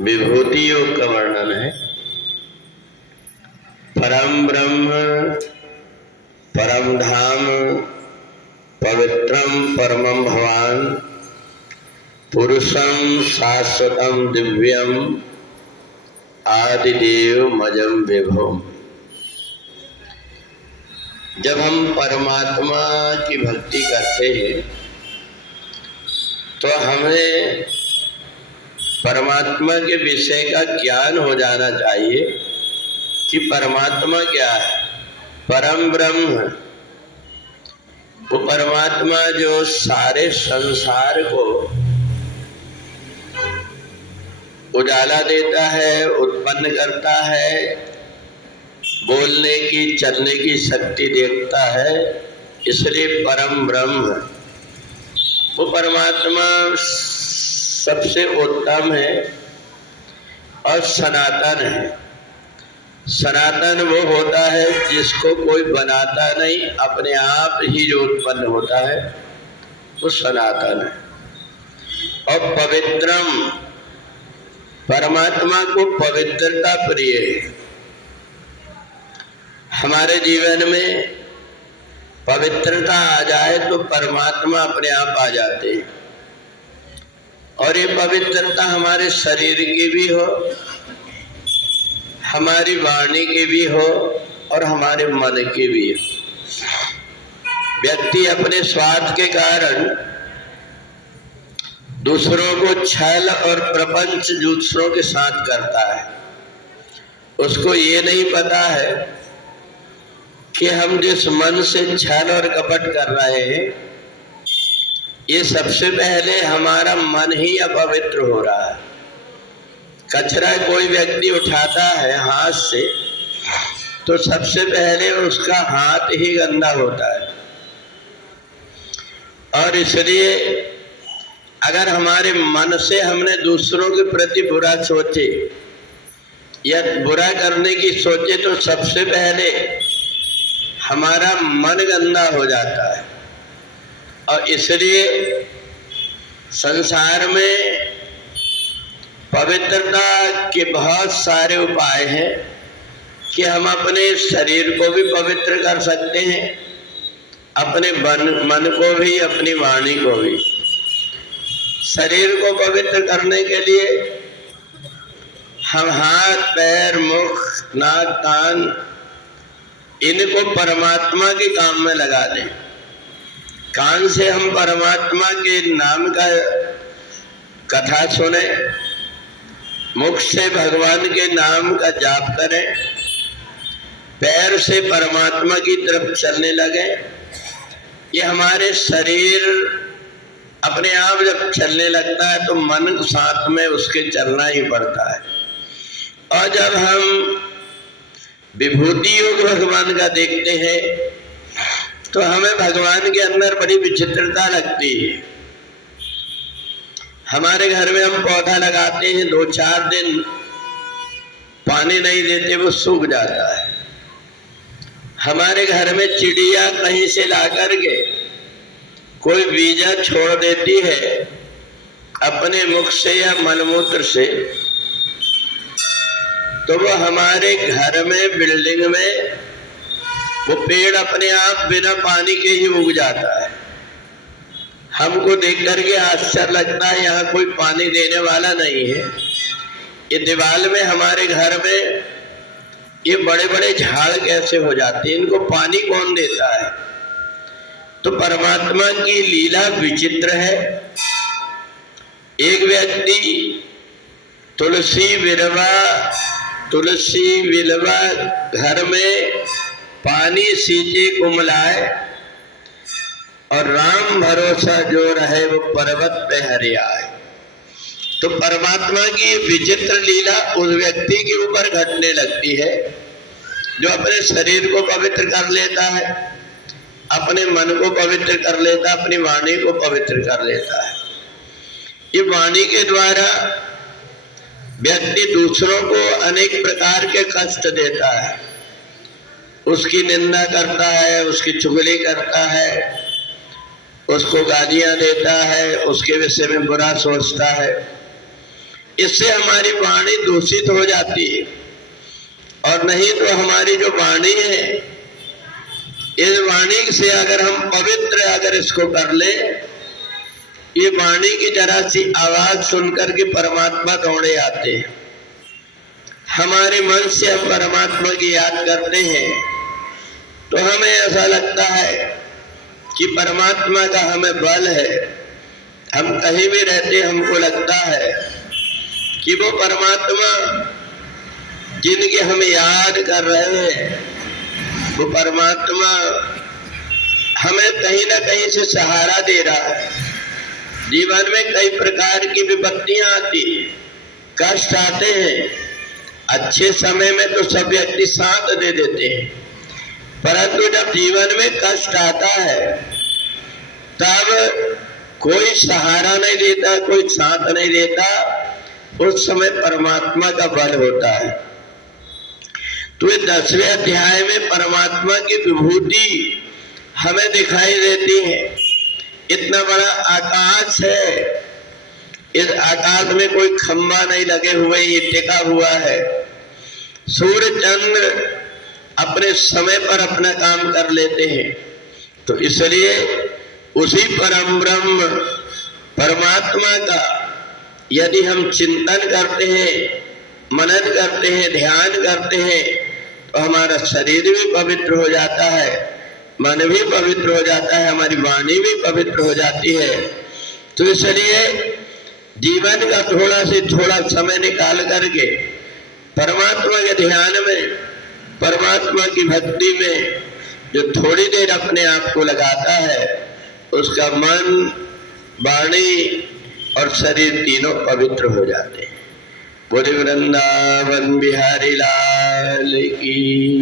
विभूति योग का वर्णन है। परम ब्रह्म, परम धाम, पवित्रम परमं भवान, पुरुषं शाश्वतम दिव्यम, आदिदेव मजम विभुम। जब हम परमात्मा की भक्ति करते हैं तो हमें परमात्मा के विषय का ज्ञान हो जाना चाहिए कि परमात्मा क्या है। परम ब्रह्म, वो परमात्मा जो सारे संसार को उजाला देता है, उत्पन्न करता है, बोलने की चलने की शक्ति देता है, इसलिए परम ब्रह्म। वो परमात्मा सबसे उत्तम है और सनातन है। सनातन वो होता है जिसको कोई बनाता नहीं, अपने आप ही जो उत्पन्न होता है वो सनातन है। और पवित्रम, परमात्मा को पवित्रता प्रिय है। हमारे जीवन में पवित्रता आ जाए तो परमात्मा अपने आप आ जाते हैं। और ये पवित्रता हमारे शरीर की भी हो, हमारी वाणी की भी हो और हमारे मन की भी हो। व्यक्ति अपने स्वार्थ के कारण दूसरों को छल और प्रपंच दूसरों के साथ करता है। उसको ये नहीं पता है कि हम जिस मन से छल और कपट कर रहे हैं, ये सबसे पहले हमारा मन ही अपवित्र हो रहा है। कचरा कोई व्यक्ति उठाता है हाथ से तो सबसे पहले उसका हाथ ही गंदा होता है। और इसलिए अगर हमारे मन से हमने दूसरों के प्रति बुरा सोचे या बुरा करने की सोचे तो सबसे पहले हमारा मन गंदा हो जाता है। और इसलिए संसार में पवित्रता के बहुत सारे उपाय हैं कि हम अपने शरीर को भी पवित्र कर सकते हैं, अपने मन को भी, अपनी वाणी को भी। शरीर को पवित्र करने के लिए हम हाथ, पैर, मुख, नाक, कान, इनको परमात्मा के काम में लगा दें। कान से हम परमात्मा के नाम का कथा सुने, मुख से भगवान के नाम का जाप करें, पैर से परमात्मा की तरफ चलने लगे। ये हमारे शरीर अपने आप जब चलने लगता है तो मन साथ में उसके चलना ही पड़ता है। और जब हम विभूति योग भगवान का देखते हैं तो हमें भगवान के अंदर बड़ी विचित्रता लगती है। हमारे घर में हम पौधा लगाते हैं, 2-4 दिन पानी नहीं देते वो सूख जाता है। हमारे घर में चिड़िया कहीं से ला करके कोई बीजा छोड़ देती है अपने मुख से या मलमूत्र से, तो वो हमारे घर में, बिल्डिंग में वो पेड़ अपने आप बिना पानी के ही उग जाता है। हमको देख करके आश्चर्य लगता है, यहाँ कोई पानी देने वाला नहीं है। ये दीवार में, हमारे घर में ये बड़े बड़े झाड़ कैसे हो जाते हैं, इनको पानी कौन देता है? तो परमात्मा की लीला विचित्र है। एक व्यक्ति तुलसी विलवा घर में पानी सींचे कुमलाए, और राम भरोसा जो रहे वो पर्वत पे हरियाए। तो परमात्मा की विचित्र लीला उस व्यक्ति के ऊपर घटने लगती है जो अपने शरीर को पवित्र कर लेता है, अपने मन को पवित्र कर लेता है, अपनी वाणी को पवित्र कर लेता है। ये वाणी के द्वारा व्यक्ति दूसरों को अनेक प्रकार के कष्ट देता है, उसकी निंदा करता है, उसकी चुगली करता है, उसको गालियां देता है, उसके विषय में बुरा सोचता है। इससे हमारी वाणी दूषित हो जाती है। और नहीं तो हमारी जो वाणी है, इस वाणी से अगर हम पवित्र अगर इसको कर ले, ये वाणी की जरा सी आवाज सुनकर के परमात्मा दौड़े आते हैं। हमारे मन से हम परमात्मा की याद करते हैं तो हमें ऐसा लगता है कि परमात्मा का हमें बल है। हम कहीं भी रहते हमको लगता है कि वो परमात्मा जिनके हम याद कर रहे हैं, वो परमात्मा हमें कहीं ना कहीं से सहारा दे रहा है। जीवन में कई प्रकार की विपत्तियां आती हैं, कष्ट आते हैं। अच्छे समय में तो सब व्यक्ति साथ दे देते हैं, परंतु जब जीवन में कष्ट आता है तब कोई सहारा नहीं देता, कोई साथ नहीं देता। उस समय परमात्मा का बल होता है। तो 10वें अध्याय में परमात्मा की विभूति हमें दिखाई देती है। इतना बड़ा आकाश है, इस आकाश में कोई खंभा नहीं लगे हुए, ये टिका हुआ है। सूर्य चंद्र अपने समय पर अपना काम कर लेते हैं। तो इसलिए उसी परम ब्रह्म परमात्मा का यदि हम चिंतन करते हैं, मनन करते हैं, ध्यान करते हैं, तो हमारा शरीर भी पवित्र हो जाता है, मन भी पवित्र हो जाता है, हमारी वाणी भी पवित्र हो जाती है। तो इसलिए जीवन का थोड़ा से थोड़ा समय निकाल करके परमात्मा के ध्यान में, परमात्मा की भक्ति में जो थोड़ी देर अपने आप को लगाता है, उसका मन, वाणी और शरीर तीनों पवित्र हो जाते हैं। बोले वृंदावन बिहारी लाल की।